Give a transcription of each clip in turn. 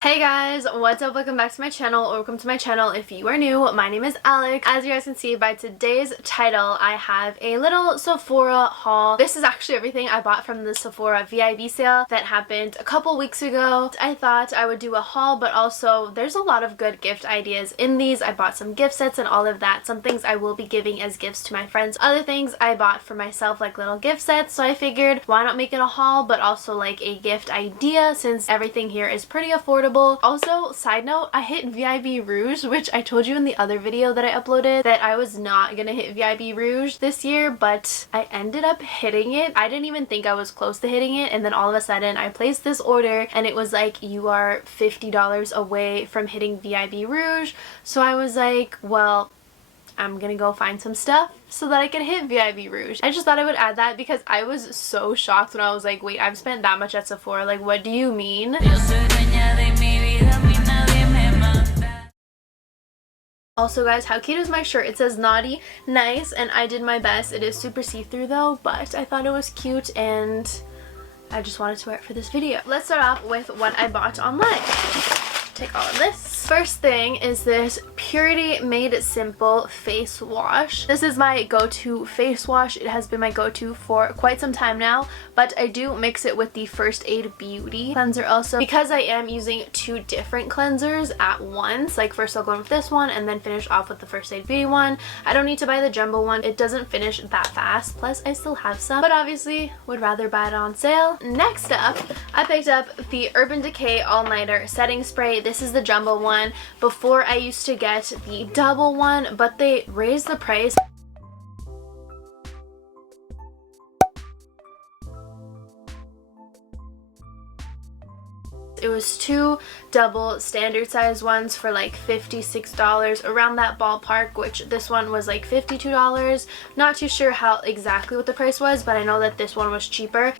Hey guys, what's up? Welcome back to my channel, or welcome to my channel if you are new. My name is Alex. As you guys can see by today's title, I have a little Sephora haul. This is actually everything I bought from the Sephora VIB sale that happened a couple weeks ago. I thought I would do a haul, but also there's a lot of good gift ideas in these. I bought some gift sets and all of that. Some things I will be giving as gifts to my friends. Other things I bought for myself, like little gift sets. So I figured, why not make it a haul, but also like a gift idea, since everything here is pretty affordable. Also, side note, I hit VIB Rouge, which I told you in the other video that I uploaded that I was not gonna hit VIB Rouge this year, but I ended up hitting it. I didn't even think I was close to hitting it, and then all of a sudden I placed this order and it was like, you are $50 away from hitting VIB Rouge. So I was like, well, I'm gonna go find some stuff so that I can hit VIB Rouge. I just thought I would add that because I was so shocked when I was like, wait, I've spent that much at Sephora, like what do you mean? Also guys, how cute is my shirt? It says naughty nice, and I did my best. It is super see-through though, but I thought it was cute and I just wanted to wear it for this video. Let's start off with what I bought online. Take all of this. First thing is this Purity Made Simple face wash. This is my go-to face wash. It has been my go-to for quite some time now, but I do mix it with the First Aid Beauty cleanser also, because I am using two different cleansers at once. Like first I'll go in with this one and then finish off with the First Aid Beauty one. I don't need to buy the jumbo one. It doesn't finish that fast. Plus I still have some, but obviously would rather buy it on sale. Next up, I picked up the Urban Decay All Nighter Setting Spray. This is the jumbo one. Before I used to get the double one, but they raised the price. It was two double standard size ones for like $56, around that ballpark, which this one was like $52. Not too sure how exactly what the price was, but I know that this one was cheaper.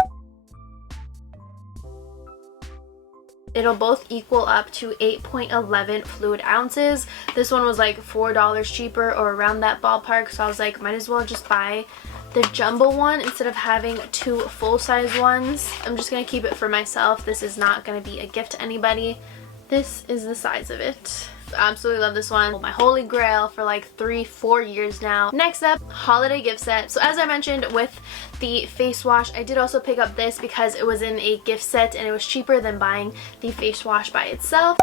It'll both equal up to 8.11 fluid ounces. This one was like $4 cheaper or around that ballpark, so I was like, might as well just buy the jumbo one instead of having two full-size ones. I'm just gonna keep it for myself. This is not gonna be a gift to anybody. This is the size of it. Absolutely love this one. My holy grail for like 3-4 years now. Next up, holiday gift set. So as I mentioned with the face wash, I did also pick up this because it was in a gift set and it was cheaper than buying the face wash by itself.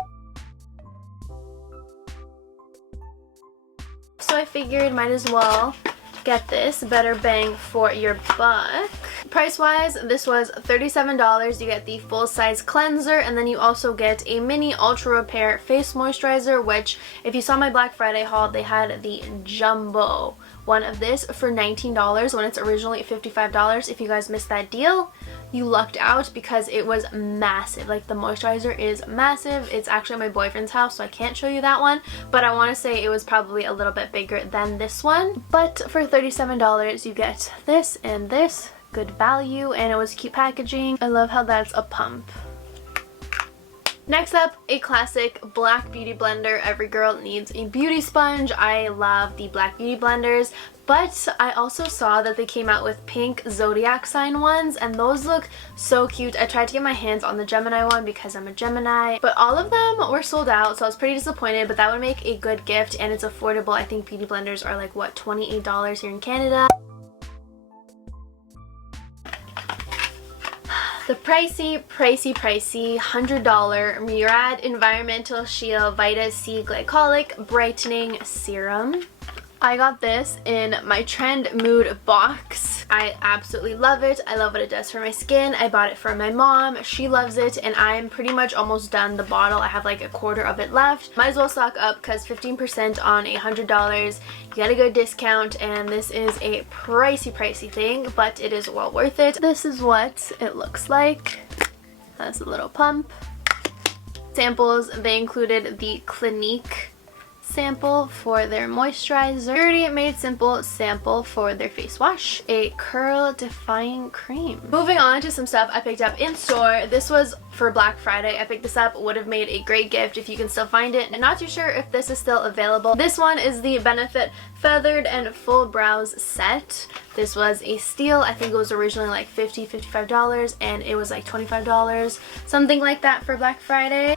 So I figured might as well get this. Better bang for your buck. Price wise, this was $37. You get the full size cleanser, and then you also get a mini ultra repair face moisturizer, which if you saw my Black Friday haul, they had the jumbo one of this for $19 when it's originally $55. If you guys missed that deal, you lucked out because it was massive. Like the moisturizer is massive. It's actually at my boyfriend's house, so I can't show you that one, but I want to say it was probably a little bit bigger than this one. But for $37 you get this and this. Good value, and it was cute packaging. I love how that's a pump. Next up, a classic black beauty blender. Every girl needs a beauty sponge. I love the black beauty blenders, but I also saw that they came out with pink zodiac sign ones, and those look so cute. I tried to get my hands on the Gemini one because I'm a Gemini, but all of them were sold out, so I was pretty disappointed, but that would make a good gift, and it's affordable. I think beauty blenders are like, what, $28 here in Canada. The pricey $100 Murad Environmental Shield Vita C Glycolic Brightening Serum. I got this in my Trend Mood box. I absolutely love it. I love what it does for my skin. I bought it for my mom. She loves it, and I'm pretty much almost done the bottle. I have like a quarter of it left. Might as well stock up because 15% on $100. You get a good discount, and this is a pricey thing, but it is well worth it. This is what it looks like. That's a little pump. Samples, they included the Clinique sample for their moisturizer, Purity Made Simple sample for their face wash, a curl defying cream. Moving on to some stuff I picked up in store. This was for Black Friday. I picked this up. Would have made a great gift if you can still find it. I'm not too sure if this is still available. This one is the Benefit Feathered and Full Brows set. This was a steal. I think it was originally like $55, and it was like $25, something like that for Black Friday.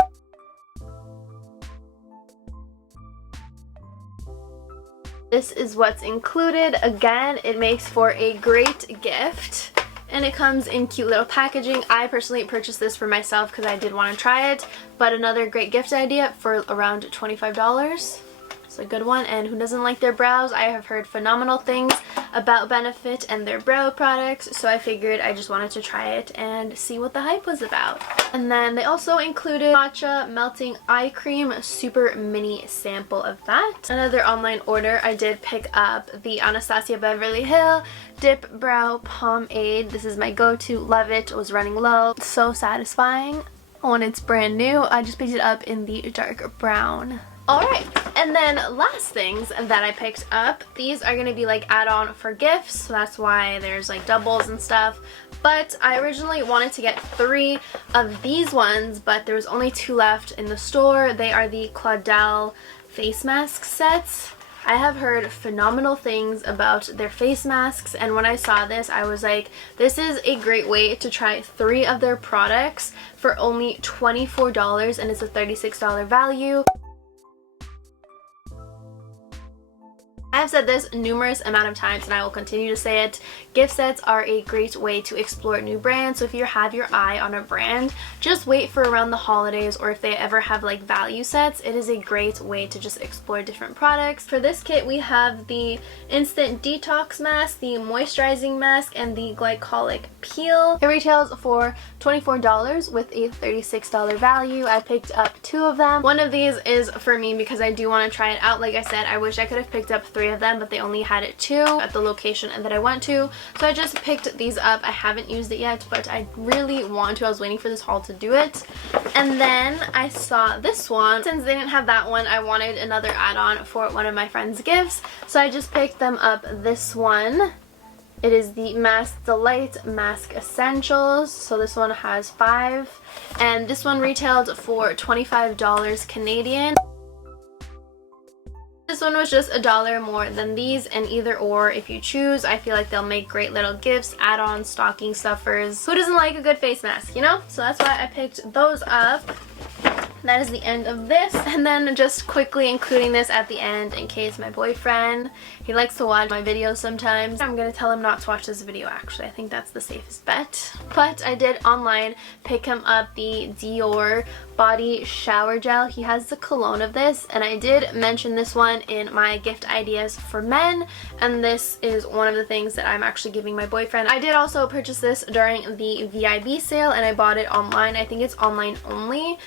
This is what's included. Again, it makes for a great gift. And it comes in cute little packaging. I personally purchased this for myself because I did want to try it. But another great gift idea for around $25. It's a good one. And who doesn't like their brows? I have heard phenomenal things about Benefit and their brow products. So I figured I just wanted to try it and see what the hype was about. And then they also included matcha melting eye cream, a super mini sample of that. Another online order, I did pick up the Anastasia Beverly Hills Dip Brow Pomade. This is my go-to. Love it. It was running low. So satisfying when it's brand new. I just picked it up in the dark brown. Alright, and then last things that I picked up, these are going to be like add-on for gifts, so that's why there's like doubles and stuff. But I originally wanted to get 3 of these ones, but there was only 2 left in the store. They are the Claudel face mask sets. I have heard phenomenal things about their face masks, and when I saw this I was like, this is a great way to try 3 of their products for only $24, and it's a $36 value. I have said this numerous amount of times and I will continue to say it. Gift sets are a great way to explore new brands. So if you have your eye on a brand, just wait for around the holidays, or if they ever have like value sets, it is a great way to just explore different products. For this kit we have the Instant Detox Mask, the Moisturizing Mask, and the Glycolic Peel. It retails for $24 with a $36 value. I picked up 2 of them. One of these is for me because I do want to try it out. Like I said, I wish I could have picked up 3 of them, but they only had it 2 at the location that I went to. So I just picked these up. I haven't used it yet, but I really want to. I was waiting for this haul to do it. And then I saw this one. Since they didn't have that one, I wanted another add-on for one of my friend's gifts. So I just picked them up this one. It is the Mask Delight Mask Essentials. So this one has 5. And this one retailed for $25 Canadian. This one was just $1 more than these, and either or if you choose. I feel like they'll make great little gifts, add-ons, stocking stuffers. Who doesn't like a good face mask, you know? So that's why I picked those up. That is the end of this. And then just quickly including this at the end in case my boyfriend, he likes to watch my videos sometimes. I'm gonna tell him not to watch this video actually. I think that's the safest bet. But I did online pick him up the Dior Body Shower Gel. He has the cologne of this, and I did mention this one in my gift ideas for men, and this is one of the things that I'm actually giving my boyfriend. I did also purchase this during the VIB sale, and I bought it online. I think it's online only.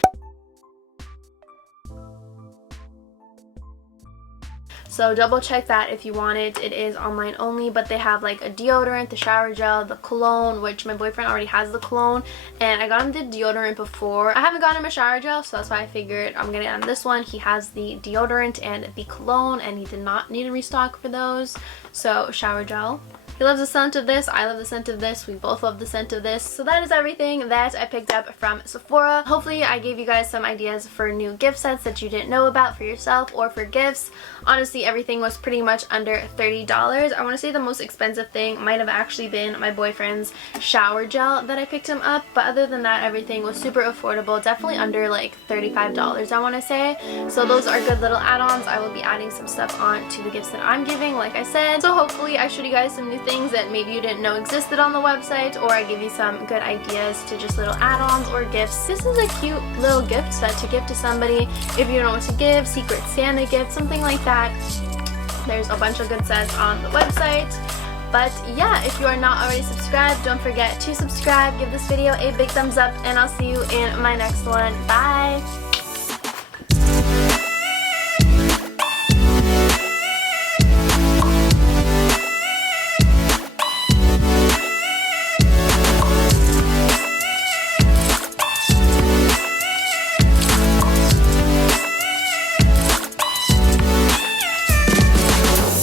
So double check that if you want it. It is online only, but they have like a deodorant, the shower gel, the cologne, which my boyfriend already has the cologne, and I got him the deodorant before. I haven't got him a shower gel, so that's why I figured I'm gonna get him this one. He has the deodorant and the cologne, and he did not need a restock for those. So shower gel. He loves the scent of this. I love the scent of this. We both love the scent of this. So that is everything that I picked up from Sephora. Hopefully I gave you guys some ideas for new gift sets that you didn't know about for yourself or for gifts. Honestly, everything was pretty much under $30. I want to say the most expensive thing might have actually been my boyfriend's shower gel that I picked him up. But other than that, everything was super affordable. Definitely under like $35, I want to say. So those are good little add-ons. I will be adding some stuff on to the gifts that I'm giving, like I said. So hopefully I showed you guys some new things that maybe you didn't know existed on the website, or I give you some good ideas to just little add-ons or gifts. This is a cute little gift set to give to somebody if you don't know what to give, Secret Santa gift, something like that. There's a bunch of good sets on the website. But yeah, if you are not already subscribed, don't forget to subscribe, give this video a big thumbs up, and I'll see you in my next one. Bye!